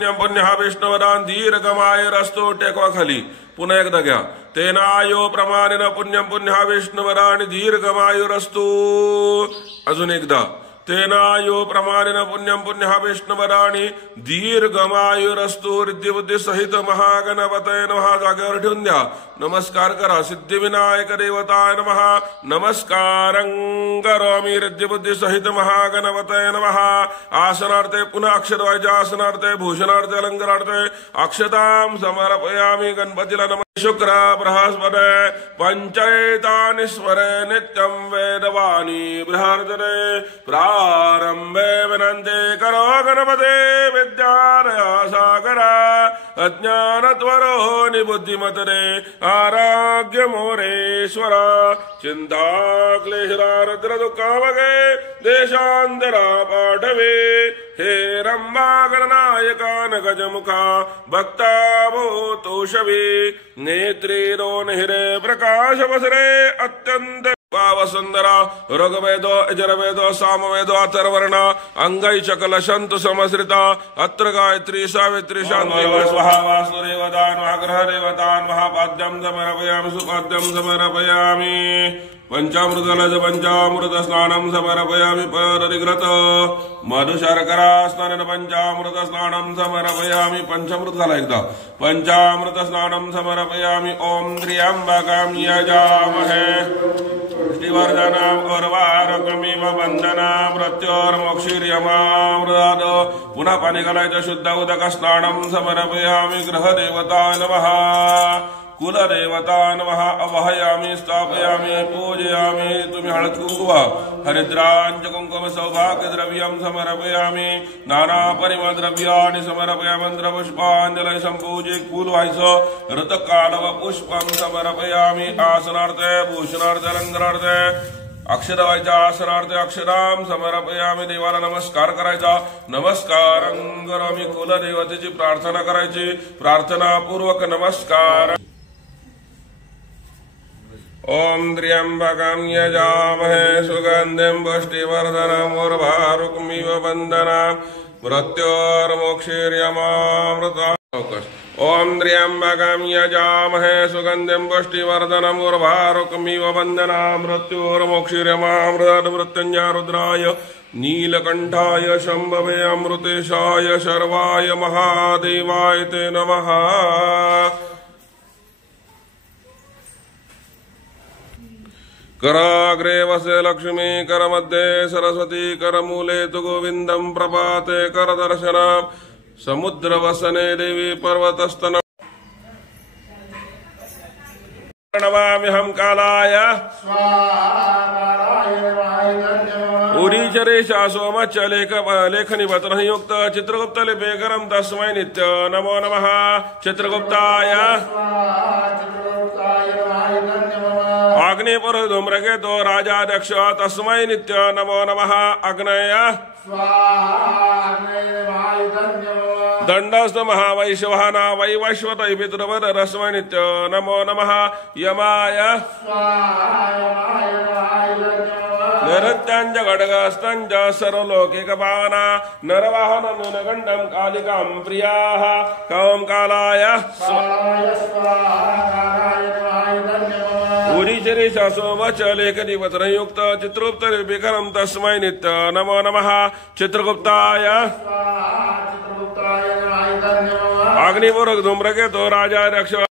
पुण्य विष्णुवदान दीर्घमायुरस्तु टेकवा खाली पुन्हा एकदा घ्या तेनायो प्रमाणेन पुण्यम पुण्य विष्णुवदान दीर्घमायुरस्तु अजून एकदा तेनायो प्रमाणेन पुण्यम पुण्य विष्णुवदानी दीर्घमायुरस्तु रिद्धी बुद्धी सहित महागणपतये नमः जागेवर ठेवून द्या नमस्कार करा सिद्धिविनायक देवताय नमः नमस्कारं करोमि रिद्धी बुद्धी सहित महागणपतये नमः आसनार्थे पुनः अक्षत व्हायच्या आसनार्थे भूषणार्थे अलंकारार्थे अक्षतां समर्पयामि गणपतीला नमः शुक्र बृहस्पते पंचैतानि स्मरे नित्यं वेदवाणी बृहर्जने प्रारंभे विनन्ते करो गणपते विद्यारया सागरा अज्ञानत्वरो निबुद्धिमतरे आरोग्य मोरेश्वर चिंता क्लेशदारिद्र दुःखावगे देशान्तरा पाठवे हे रंभा गणनायका गजमुखा भक्ता भूतोषवे नेत्रे दोन हिरे प्रकाश वसरे अत्यंत पावसुंदरा ऋग्वेदो यजुर्वेदो सामवेदो अथर्वर्ण अंगै चकल शंतु समश्रिता अत्र गायत्री सावित्री शांति स्वाहा वासुदेवतान् ग्रहदेवतान् महापाद्यं समर्पयामि सुपाद्यं समर्पयामि पंचामृतलज पंचामृत स्नानं समर्पयामि परधिकृत मधुशर्करा स्नानेन पंचामृत स्नानं समर्पयामि पंचामृत झाला एकदा पंचामृत स्नानं समर्पयामि ओम त्र्यंबकं यजामहे पुष्टिवर्धनम् उर्वारुकमिव बन्धनाम् मृत्योर्मोक्षीर्यमामृतात् पुनः पाणी घालायचं शुद्ध उदक स्नानं समर्पयामि गृहदेवता नमः कुलदेवता नमः अवहयामि स्थापयामि पूजयामि तुम्ही हळद कुंकुम हरिद्रांच कुंकुम सौभाग्य द्रव्यं समर्पयामि नाना परिमळ द्रव्याणि समर्पयामि मंत्र पुष्पांजलि संपूजे फूल व्हायचं ऋतकालव पुष्पं समर्पयामि आसनार्थे भूषणार्थे अलंकारार्थे अक्षर व्हायच्या आसनार्थे अक्षराम समर्पयामि देवाला नमस्कार करायचा नमस्कारं करोमि कुलदेवतेची प्रार्थना करायची प्रार्थना पूर्वक नमस्कार ओम त्र्यंबकं यजामहे सुगंधिं पुष्टिवर्धनम् उर्वारुकमिव बन्धनात् मृत्योर्मोक्षीर्यमामृतात् ओम त्र्यंबकं यजामहे सुगंधिं पुष्टिवर्धनम् उर्वारुकमिव बन्धनात् मृत्योर्मोक्षीर्यमामृतात् मृत्युंजय रुद्राय नीलकंठाय शंभवे अमृतेशाय शर्वाय महादेवाय ते नमः कराग्रे वसे लक्ष्मी करमध्ये सरस्वती करमूले तु गोविंदं प्रभाते करदर्शनं समुद्रवसने देवी पर्वतस्तन प्रणमाम्यहं कालाय उरीचरेशा सोमच्च लेखनी वत्रयुक्त चित्रगुप्त लिपेकरं तस्मै नित्य नमो नमः चित्रगुप्ताय अग्निपुर धूम्रके तो राजाध्यक्ष तस्मै नित्य नमो नमः अग्नय दंडस्थ महावैश्वहाना वैवस्वत पितृवद रस्मै नित्य नमो नमः यमाय नरत्यांज खड्गस्तंज सर्वलोकिकपावना नरवाहन नुनगंडं कालिकां प्रियाः कौं कालाय उरीचरी सोमच लेखनी वत्रयुक्त चित्रगुप्त लिपिकरं तस्मै नित्य नमो नमः चित्रगुप्ताय अग्निपुर धूम्रके तो राजाध्यक्ष